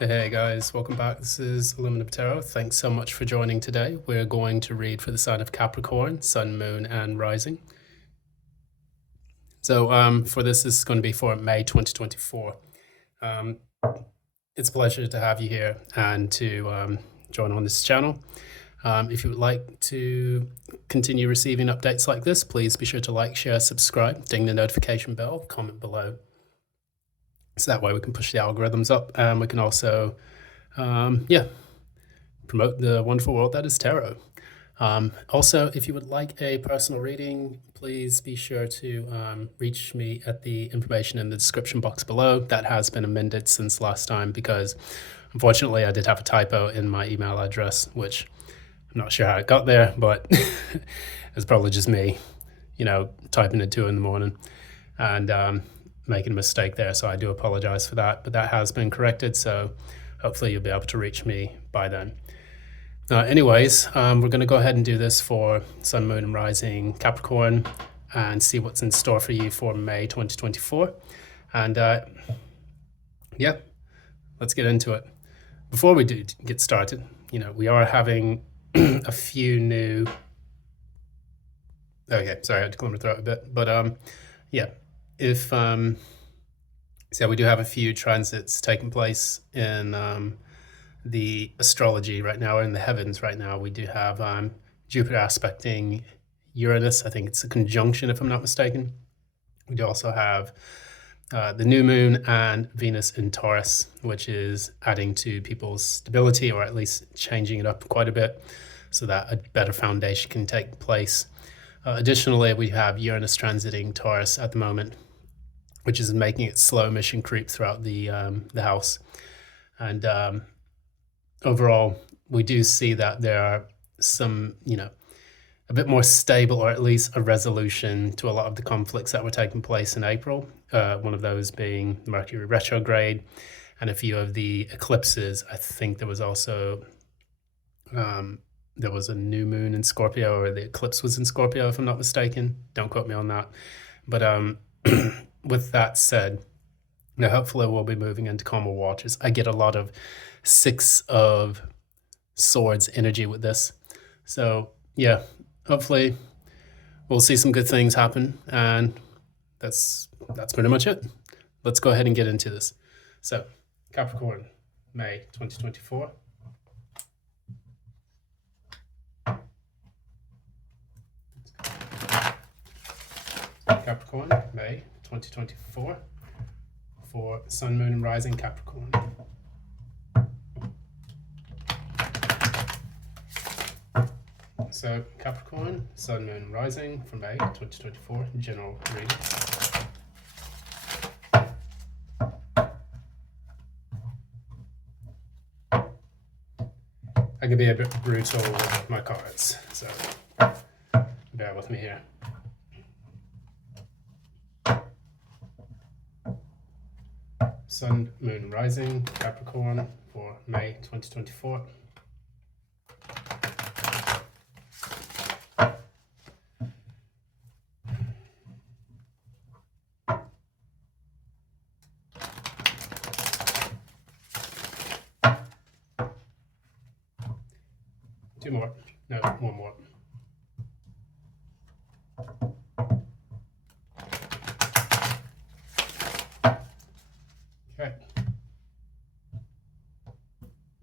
Hey guys, welcome back. This is Aluminum Tarot. Thanks so much for joining today. We're going to read for the sign of Capricorn, Sun, Moon, and Rising. So for this is going to be for May 2024. It's a pleasure to have you here and to join on this channel. If you would like to continue receiving updates like this, please be sure to like, share, subscribe, ding the notification bell, comment below. So that way we can push the algorithms up, and we can also, promote the wonderful world that is tarot. Also, if you would like a personal reading, please be sure to reach me at the information in the description box below. That has been amended since last time because, unfortunately, I did have a typo in my email address, which I'm not sure how it got there, but it's probably just me, typing at 2 in the morning and making a mistake there. So I do apologize for that, but that has been corrected. So hopefully you'll be able to reach me by then. Anyways, we're going to go ahead and do this for Sun, Moon, and Rising Capricorn and see what's in store for you for May 2024. And let's get into it. Before we do get started, we are having a few new... Okay, sorry, I had to clear my throat a bit. But we do have a few transits taking place in the astrology right now, or in the heavens right now. We do have Jupiter aspecting Uranus. I think it's a conjunction, if I'm not mistaken. We do also have the new moon and Venus in Taurus, which is adding to people's stability, or at least changing it up quite a bit so that a better foundation can take place. Additionally, we have Uranus transiting Taurus at the moment, which is making it slow mission creep throughout the house. And overall, we do see that there are some, a bit more stable, or at least a resolution to a lot of the conflicts that were taking place in April. One of those being Mercury retrograde and a few of the eclipses. I think there was also... there was a new moon in Scorpio, or the eclipse was in Scorpio, if I'm not mistaken. Don't quote me on that. But with that said, hopefully we'll be moving into calmer waters. I get a lot of 6 of Swords energy with this. So yeah, hopefully we'll see some good things happen. And that's pretty much it. Let's go ahead and get into this. So Capricorn, May 2024. Capricorn, May 2024, for Sun, Moon, and Rising Capricorn. So Capricorn, Sun, Moon, and Rising for May 2024, general reading. I could be a bit brutal with my cards, so bear with me here. Sun, Moon, Rising, Capricorn for May 2024. Two more. No, one more. Okay.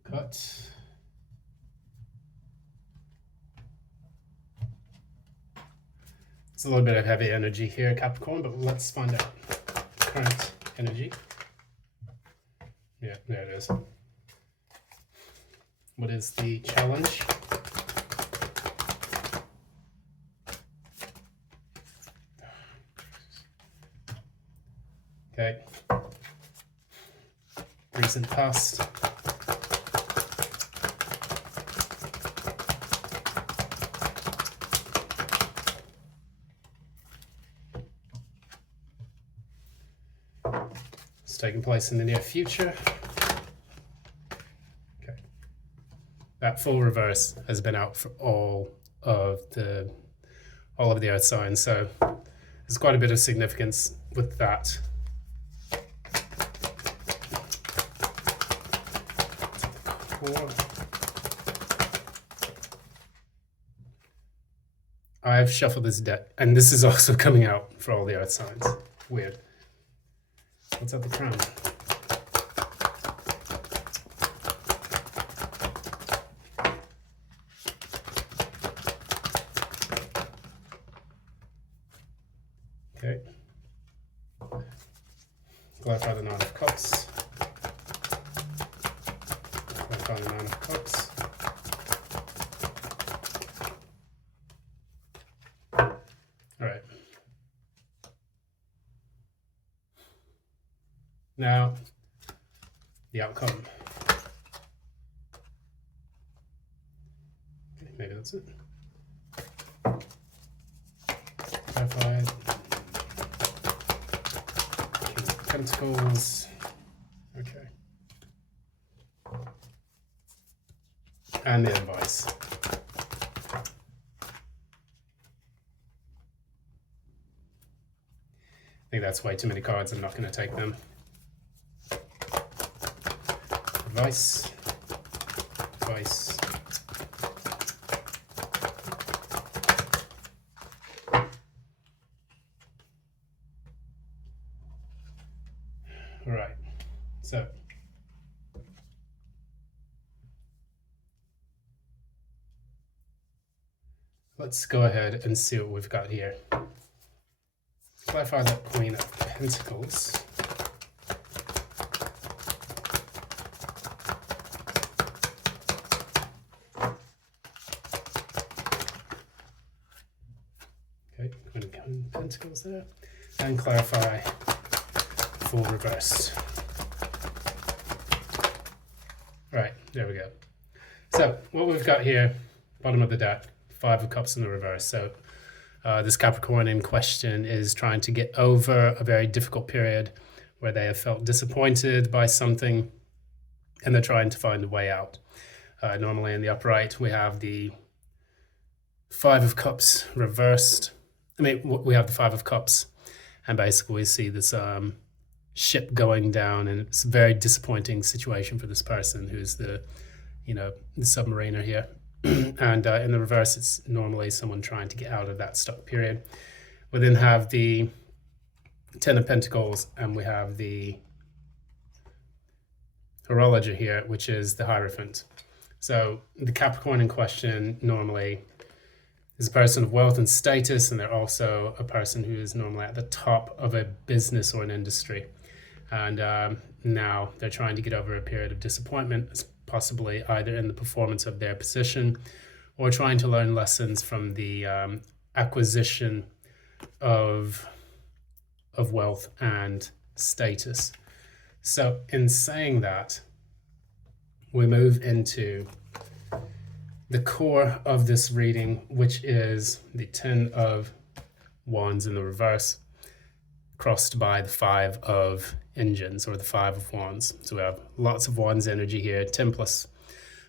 Cut. It's a little bit of heavy energy here, Capricorn, but let's find out. Current energy. Yeah, there it is. What is the challenge? Okay. Recent past. It's taking place in the near future. Okay. That full reverse has been out for all of the earth signs, so there's quite a bit of significance with that. core. I've shuffled this deck, and this is also coming out for all the earth signs. Weird. What's at the crown? Okay. Clarify the Nine of Cups. Clarify the Nine of Cups. All right. Now, the outcome. Okay, maybe that's it. Clarify. King of Pentacles. Okay. And the advice. I think that's way too many cards. I'm not going to take them. Advice. Advice. All right. So let's go ahead and see what we've got here. Clarify that Queen of Pentacles. Okay, Queen of Pentacles there. And clarify full reverse. Right, there we go. So what we've got here, bottom of the deck, Five of Cups in the reverse. So this Capricorn in question is trying to get over a very difficult period where they have felt disappointed by something and they're trying to find a way out. Normally in the upright, we have the Five of Cups reversed. I mean, we have the Five of Cups, and basically we see this ship going down, and it's a very disappointing situation for this person who's the submariner here. And in the reverse, it's normally someone trying to get out of that stuck period. We then have the Ten of Pentacles, and we have the Horologer here, which is the Hierophant. So the Capricorn in question normally is a person of wealth and status, and they're also a person who is normally at the top of a business or an industry. And now they're trying to get over a period of disappointment, possibly either in the performance of their position or trying to learn lessons from the acquisition of wealth and status. So in saying that, we move into the core of this reading, which is the Ten of Wands in the reverse, crossed by the Five of Engines, or the Five of Wands. So we have lots of Wands energy here. 10 plus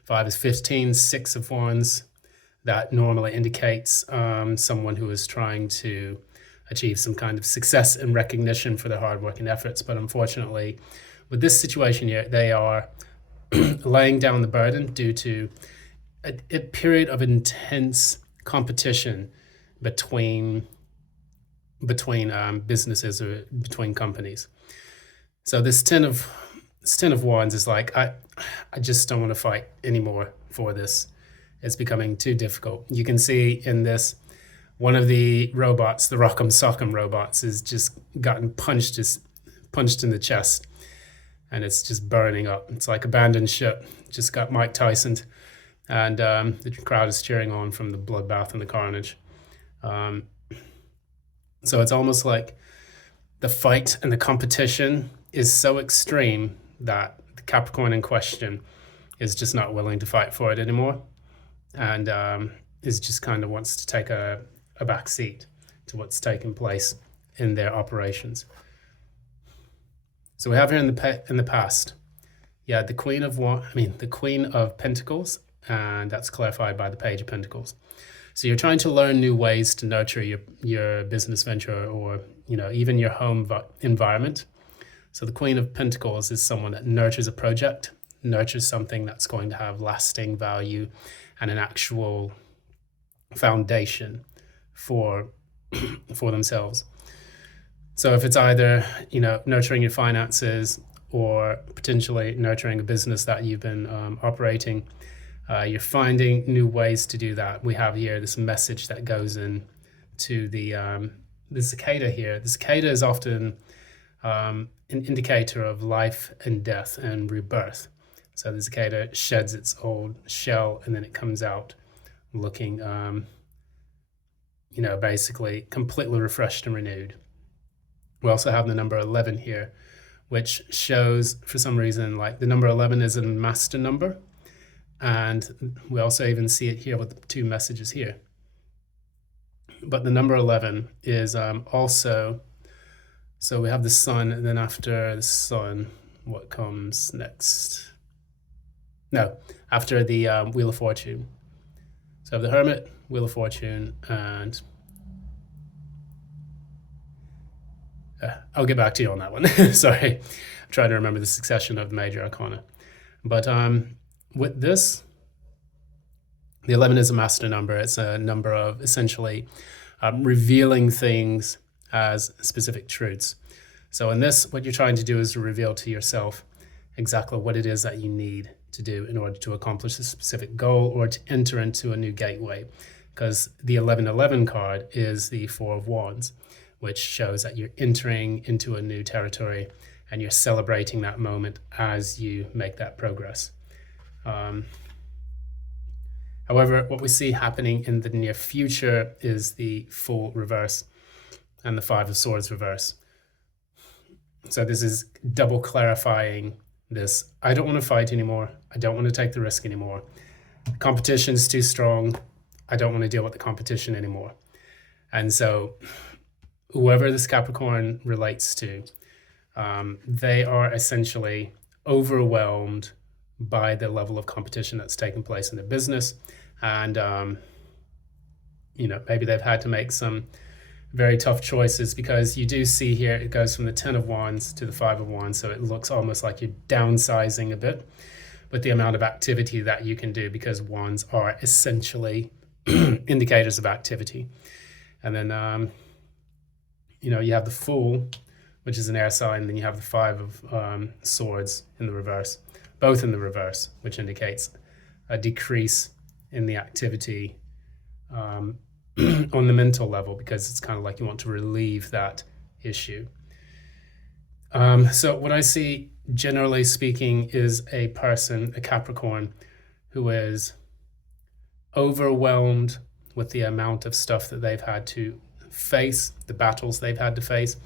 5 is 15, 6 of Wands. That normally indicates someone who is trying to achieve some kind of success and recognition for their hard work and efforts. But unfortunately, with this situation here, they are laying down the burden due to a period of intense competition between businesses or between companies. So this Ten of Wands is like, I just don't want to fight anymore for this. It's becoming too difficult. You can see in this, one of the robots, the Rock'em Sock'em robots, is just gotten punched in the chest, and it's just burning up. It's like abandoned ship. Just got Mike Tyson, and the crowd is cheering on from the bloodbath and the carnage. So it's almost like the fight and the competition is so extreme that the Capricorn in question is just not willing to fight for it anymore, and is just kind of wants to take a back seat to what's taking place in their operations. So we have here in the past, yeah, the Queen of Pentacles, and that's clarified by the Page of Pentacles. So you're trying to learn new ways to nurture your business venture, or even your home environment. So the Queen of Pentacles is someone that nurtures a project, nurture something that's going to have lasting value and an actual foundation for for themselves. So if it's either, nurturing your finances or potentially nurturing a business that you've been operating, you're finding new ways to do that. We have here this message that goes in to the cicada here. The cicada is often an indicator of life and death and rebirth. So the cicada sheds its old shell and then it comes out looking, basically completely refreshed and renewed. We also have the number 11 here, which shows, for some reason, like the number 11 is a master number. And we also even see it here with the two messages here. But the number 11 is also, so we have the sun, and then after the sun, what comes next? No, after the Wheel of Fortune. So the Hermit, Wheel of Fortune, and I'll get back to you on that one. Sorry, I'm trying to remember the succession of the major arcana. But with this, the 11 is a master number. It's a number of essentially revealing things as specific truths. So in this, what you're trying to do is to reveal to yourself exactly what it is that you need to do in order to accomplish a specific goal or to enter into a new gateway. Because the 1111 card is the Four of Wands, which shows that you're entering into a new territory and you're celebrating that moment as you make that progress. However, what we see happening in the near future is the Fool reverse and the Five of Swords reverse. So this is double clarifying this. I don't want to fight anymore. I don't want to take the risk anymore. The competition's too strong. I don't want to deal with the competition anymore. And so whoever this Capricorn relates to, they are essentially overwhelmed by the level of competition that's taken place in their business. And, maybe they've had to make some very tough choices, because you do see here it goes from the 10 of Wands to the 5 of Wands. So it looks almost like you're downsizing a bit with the amount of activity that you can do, because Wands are essentially indicators of activity. And then, you have the Fool, which is an air sign, and then you have the Five of Swords in the reverse, both in the reverse, which indicates a decrease in the activity on the mental level, because it's kind of like you want to relieve that issue. So what I see, generally speaking, is a person, a Capricorn, who is overwhelmed with the amount of stuff that they've had to face, the battles they've had to face.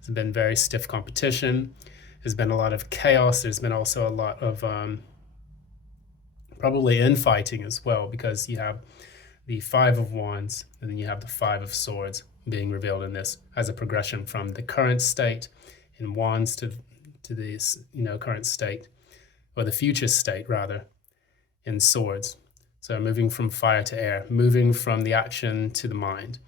There's been very stiff competition. There's been a lot of chaos. There's been also a lot of probably infighting as well, because you have the Five of Wands and then you have the Five of Swords being revealed in this as a progression from the current state in Wands to this current state, or the future state rather, in Swords. So moving from fire to air, moving from the action to the mind.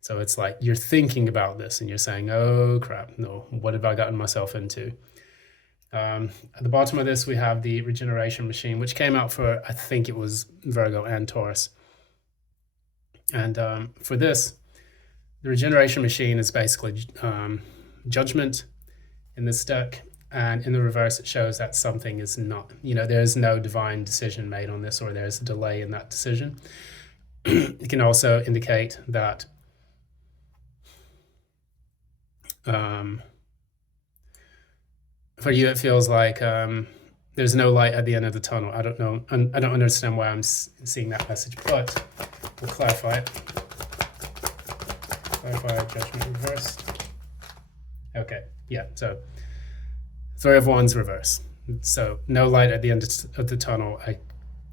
So it's like you're thinking about this and you're saying, oh crap, no, what have I gotten myself into? At the bottom of this, we have the regeneration machine, which came out for, I think it was Virgo and Taurus. And for this, the regeneration machine is basically judgment in this deck. And in the reverse, it shows that something is not, there's no divine decision made on this, or there's a delay in that decision. It can also indicate that for you, it feels like there's no light at the end of the tunnel. I don't know. I don't understand why I'm seeing that message, but we'll clarify it. Clarify judgment reversed. Okay, yeah, so Three of Wands reverse. So no light at the end of the tunnel. I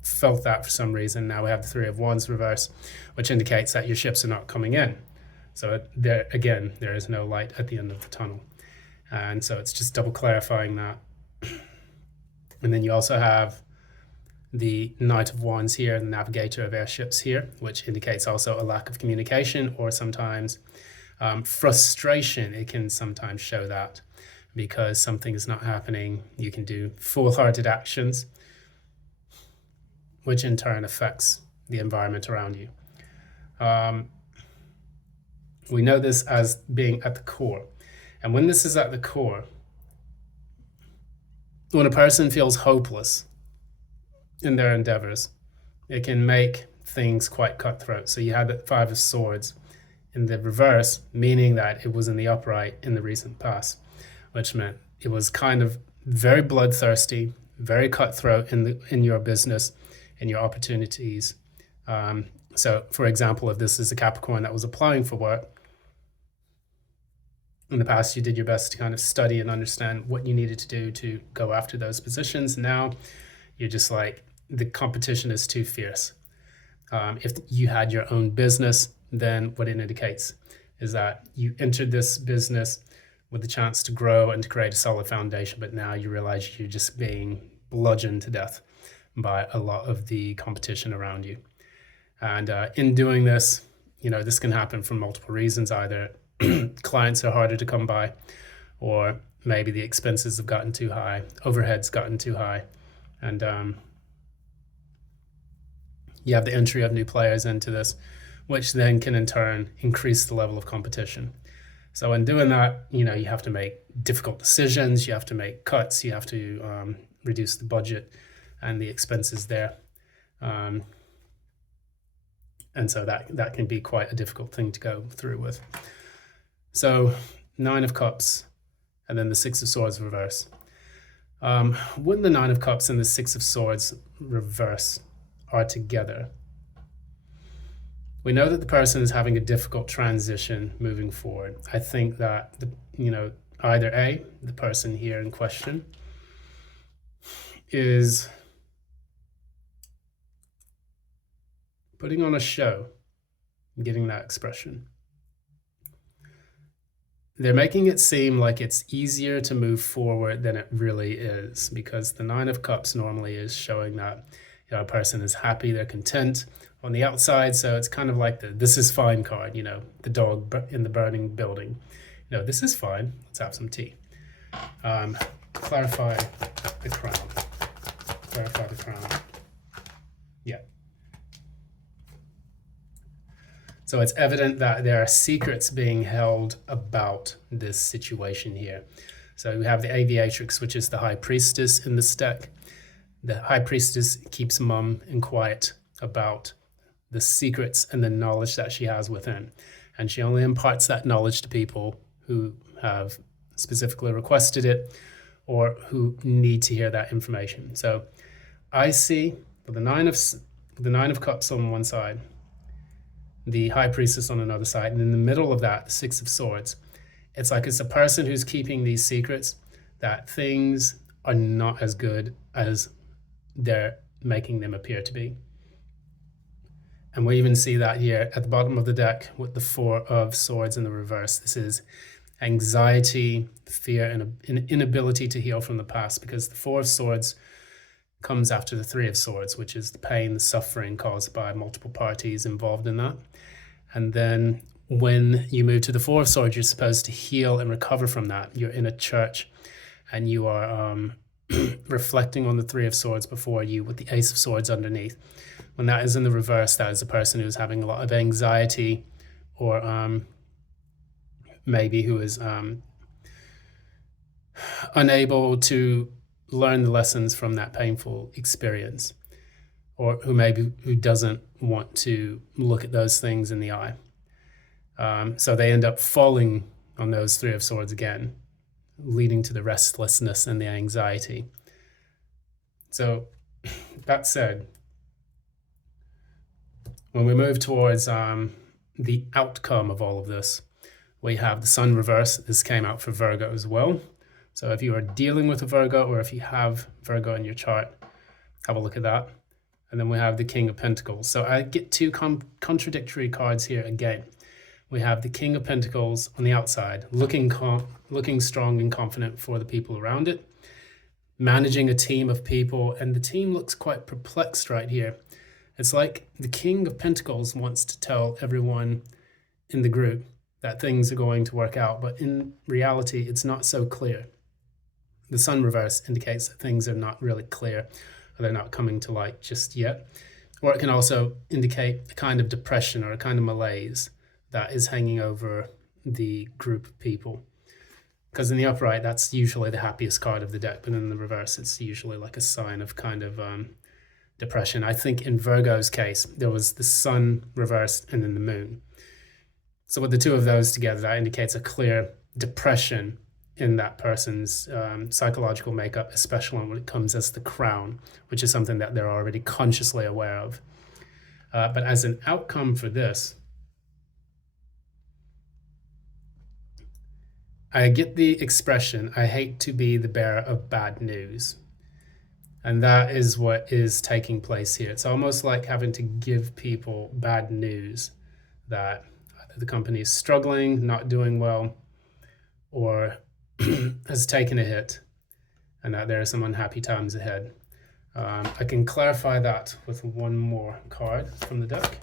felt that for some reason. Now we have the Three of Wands reverse, which indicates that your ships are not coming in. So there again, there is no light at the end of the tunnel. And so it's just double clarifying that. And then you also have the Knight of Wands here, the Navigator of Airships here, which indicates also a lack of communication, or sometimes frustration. It can sometimes show that. because something is not happening. You can do foolhardy actions, which in turn affects the environment around you. We know this as being at the core. And when this is at the core, when a person feels hopeless in their endeavors, it can make things quite cutthroat. So you had the Five of Swords in the reverse, meaning that it was in the upright in the recent past, which meant it was kind of very bloodthirsty, very cutthroat in your business, in your opportunities. So, for example, if this is a Capricorn that was applying for work, in the past you did your best to kind of study and understand what you needed to do to go after those positions. Now you're just like, the competition is too fierce. If you had your own business, then what it indicates is that you entered this business with the chance to grow and to create a solid foundation, but now you realize you're just being bludgeoned to death by a lot of the competition around you. And in doing this, this can happen for multiple reasons. Either clients are harder to come by, or maybe the expenses have gotten too high, overhead's gotten too high, and you have the entry of new players into this, which then can in turn increase the level of competition. So in doing that, you have to make difficult decisions, you have to make cuts, you have to reduce the budget and the expenses there. And so that can be quite a difficult thing to go through with. So 9 of Cups and then the 6 of Swords reverse. When the 9 of Cups and the 6 of Swords reverse are together, we know that the person is having a difficult transition moving forward. I think that either A, the person here in question, is putting on a show, getting that expression. They're making it seem like it's easier to move forward than it really is, because the 9 of Cups normally is showing that a person is happy, they're content on the outside. So it's kind of like the "this is fine" card, the dog in the burning building. This is fine, let's have some tea. Clarify the crown. Clarify the crown. Yeah. So it's evident that there are secrets being held about this situation here. So we have the Aviatrix, which is the High Priestess in this deck. The High Priestess keeps mum and quiet about the secrets and the knowledge that she has within. And she only imparts that knowledge to people who have specifically requested it or who need to hear that information. So I see with the nine of Cups on one side, the High Priestess on another side, and in the middle of that, the 6 of Swords. It's like it's a person who's keeping these secrets, that things are not as good as they're making them appear to be. And we even see that here at the bottom of the deck with the 4 of Swords in the reverse. This is anxiety, fear, and an inability to heal from the past, because the 4 of Swords comes after the 3 of Swords, which is the pain, the suffering caused by multiple parties involved in that. And then when you move to the 4 of Swords, you're supposed to heal and recover from that. You're in a church and you are reflecting on the 3 of Swords before you with the Ace of Swords underneath. When that is in the reverse, that is a person who's having a lot of anxiety, or maybe who is unable to learn the lessons from that painful experience, or who doesn't want to look at those things in the eye. So they end up falling on those 3 of Swords again, leading to the restlessness and the anxiety. So that said, when we move towards the outcome of all of this, we have the Sun reverse. This came out for Virgo as well. So if you are dealing with a Virgo, or if you have Virgo in your chart, have a look at that. And then we have the King of Pentacles. So I get 2 contradictory cards here again. We have the King of Pentacles on the outside, looking strong and confident for the people around it, managing a team of people, and the team looks quite perplexed right here. It's like the King of Pentacles wants to tell everyone in the group that things are going to work out, but in reality, it's not so clear. The sun reverse indicates that things are not really clear, or they're not coming to light just yet. Or it can also indicate a kind of depression or a kind of malaise that is hanging over the group of people. Because in the upright, that's usually the happiest card of the deck, but in the reverse, it's usually like a sign of kind of depression. I think in Virgo's case, there was the sun reversed and then the moon. So with the two of those together, that indicates a clear depression in that person's psychological makeup, especially when it comes as the crown, which is something that they're already consciously aware of. But as an outcome for this, I get the expression, I hate to be the bearer of bad news. And that is what is taking place here. It's almost like having to give people bad news that either the company is struggling, not doing well, or has taken a hit, and that there are some unhappy times ahead. I can clarify that with one more card from the deck.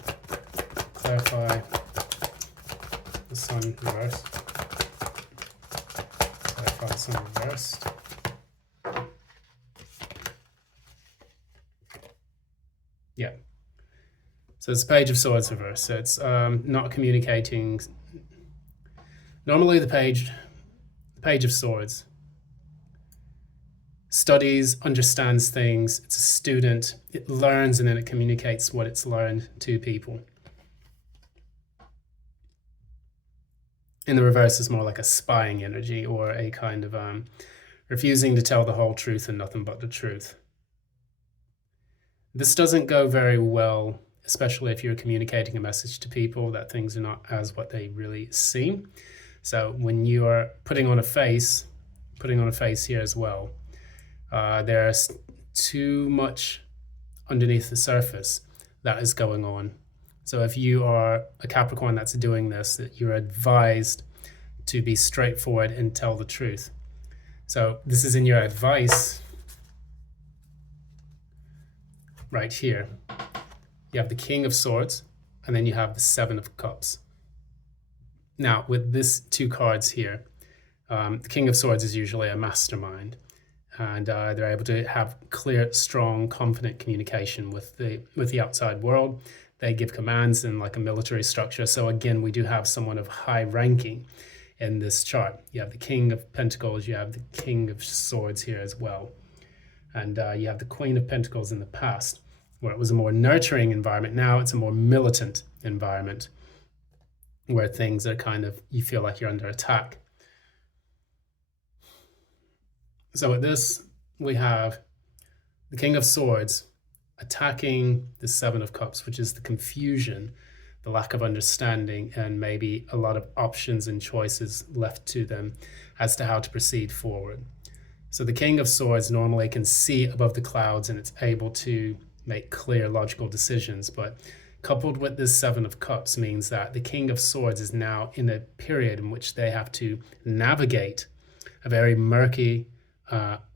Clarify the sun reverse. Clarify the sun reversed. Yeah. So it's Page of Swords reverse. So it's not communicating. Normally the Page of Swords studies, understands things. It's a student. It learns and then it communicates what it's learned to people. In the reverse is more like a spying energy, or a kind of refusing to tell the whole truth and nothing but the truth. This doesn't go very well, especially if you're communicating a message to people that things are not as what they really seem. So when you are putting on a face here as well, there's too much underneath the surface that is going on. So if you are a Capricorn that's doing this, that you're advised to be straightforward and tell the truth. So this is in your advice right here. You have the King of Swords, and then you have the Seven of Cups. Now, with these two cards here, the King of Swords is usually a mastermind, and they're able to have clear, strong, confident communication with the outside world. They give commands in like a military structure. So again, we do have someone of high ranking in this chart. You have the King of Pentacles, you have the King of Swords here as well. And you have the Queen of Pentacles in the past, where it was a more nurturing environment. Now it's a more militant environment, where things are kind of, you feel like you're under attack. So with this, we have the King of Swords attacking the Seven of Cups, which is the confusion, the lack of understanding, and maybe a lot of options and choices left to them as to how to proceed forward. So the King of Swords normally can see above the clouds, and it's able to make clear, logical decisions. But coupled with this Seven of Cups means that the King of Swords is now in a period in which they have to navigate a very murky,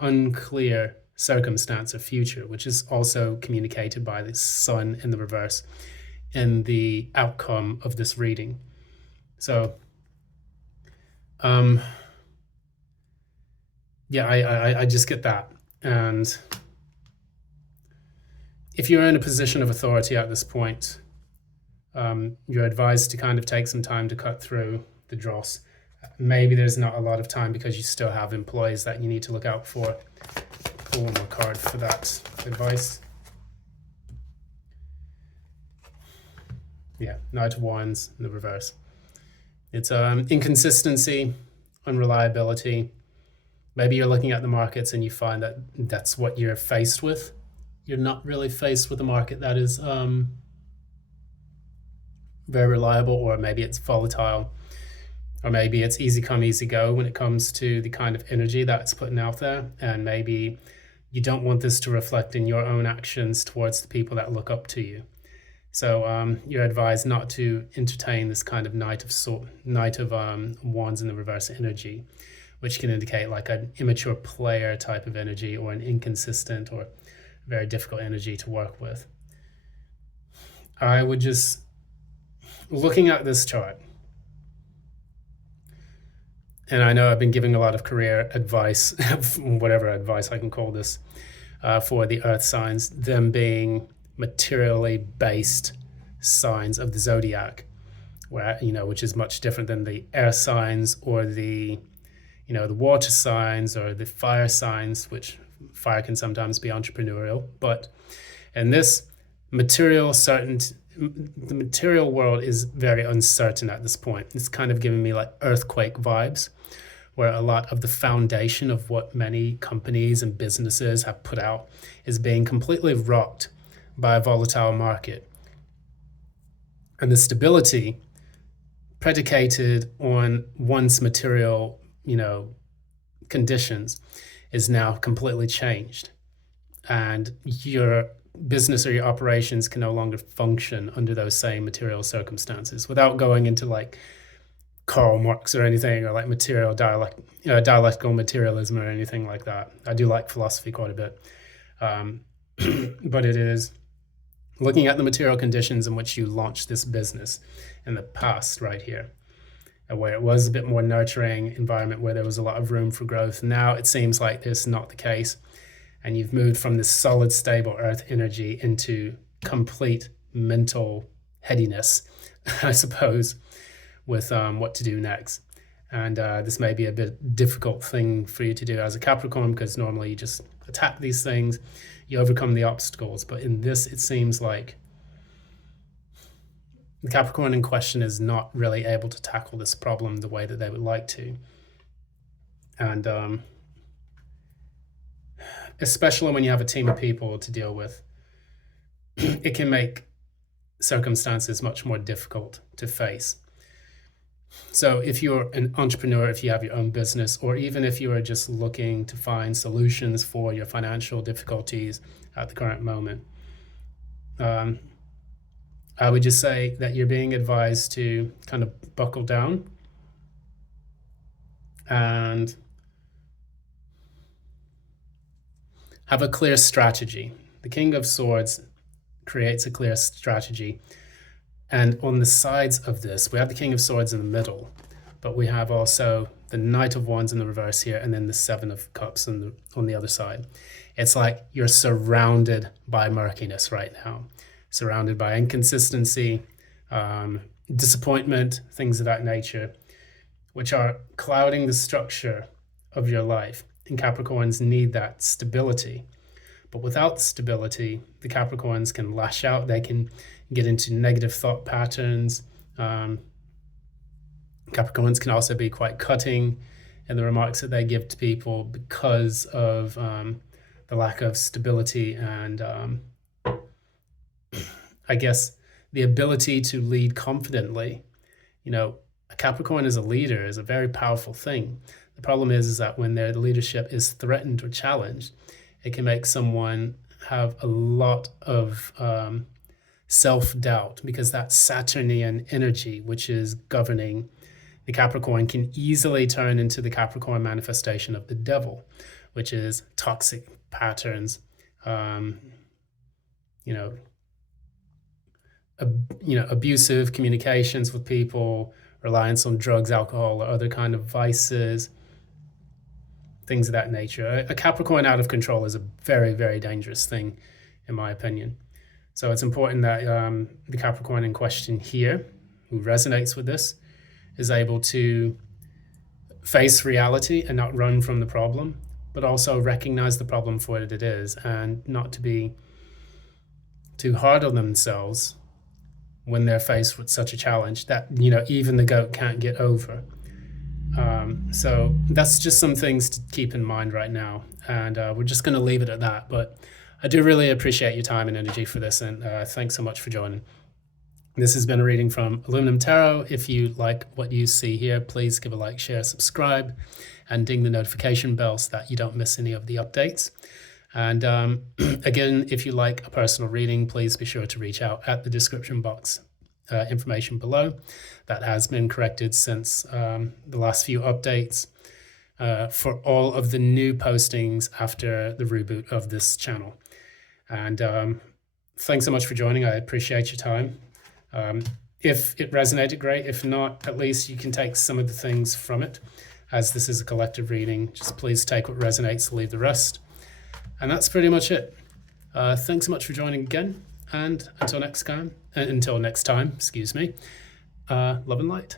unclear circumstance or future, which is also communicated by the Sun in the reverse in the outcome of this reading. So, yeah, I just get that. And if you're in a position of authority at this point, you're advised to kind of take some time to cut through the dross. Maybe there's not a lot of time because you still have employees that you need to look out for. Pull one more card for that advice. Yeah, Knight of Wands in the reverse. It's inconsistency, unreliability. Maybe you're looking at the markets and you find that that's what you're faced with. You're not really faced with a market that is very reliable, or maybe it's volatile, or maybe it's easy come, easy go when it comes to the kind of energy that's putting out there. And maybe you don't want this to reflect in your own actions towards the people that look up to you. So you're advised not to entertain this kind of Knight of Wands in the reverse energy, which can indicate like an immature player type of energy, or an inconsistent or very difficult energy to work with. I would just, looking at this chart, And I know I've been giving a lot of career advice, whatever advice I can call this, for the earth signs, them being materially based signs of the zodiac, where, which is much different than the air signs or the water signs or the fire signs, which fire can sometimes be entrepreneurial. But in this the material world is very uncertain at this point. It's kind of giving me like earthquake vibes, where a lot of the foundation of what many companies and businesses have put out is being completely rocked by a volatile market. And the stability predicated on one's material, conditions is now completely changed. And your business or your operations can no longer function under those same material circumstances, without going into like Karl Marx or anything, or like dialectical materialism or anything like that. I do like philosophy quite a bit. But it is looking at the material conditions in which you launched this business in the past right here, and where it was a bit more nurturing environment, where there was a lot of room for growth. Now it seems like this is not the case, and you've moved from this solid, stable earth energy into complete mental headiness, I suppose, with what to do next. And this may be a bit difficult thing for you to do as a Capricorn, because normally you just attack these things, you overcome the obstacles. But in this, it seems like the Capricorn in question is not really able to tackle this problem the way that they would like to. And especially when you have a team of people to deal with, it can make circumstances much more difficult to face. So if you're an entrepreneur, if you have your own business, or even if you are just looking to find solutions for your financial difficulties at the current moment, I would just say that you're being advised to kind of buckle down and have a clear strategy. The King of Swords creates a clear strategy. And on the sides of this, we have the King of Swords in the middle, but we have also the Knight of Wands in the reverse here, and then the Seven of Cups on the other side. It's like you're surrounded by murkiness right now, surrounded by inconsistency, disappointment, things of that nature, which are clouding the structure of your life. And Capricorns need that stability. But without stability, the Capricorns can lash out. They can get into negative thought patterns. Capricorns can also be quite cutting in the remarks that they give to people because of the lack of stability and I guess the ability to lead confidently. A Capricorn as a leader is a very powerful thing. The problem is that when their leadership is threatened or challenged, it can make someone have a lot of self-doubt, because that Saturnian energy, which is governing the Capricorn, can easily turn into the Capricorn manifestation of the devil, which is toxic patterns, abusive communications with people, reliance on drugs, alcohol, or other kind of vices, things of that nature. A Capricorn out of control is a very, very dangerous thing, in my opinion. So it's important that the Capricorn in question here, who resonates with this, is able to face reality and not run from the problem, but also recognize the problem for what it is, and not to be too hard on themselves when they're faced with such a challenge that, even the goat can't get over. So that's just some things to keep in mind right now. And we're just going to leave it at that. But I do really appreciate your time and energy for this. And thanks so much for joining. This has been a reading from Aluminum Tarot. If you like what you see here, please give a like, share, subscribe, and ding the notification bell so that you don't miss any of the updates. And again, if you like a personal reading, please be sure to reach out at the description box information below. That has been corrected since the last few updates for all of the new postings after the reboot of this channel. And thanks so much for joining. I appreciate your time. If it resonated, great. If not, at least you can take some of the things from it As this is a collective reading, just please take what resonates, leave the rest. And that's pretty much it. Thanks so much for joining again. And until next time, excuse me, love and light.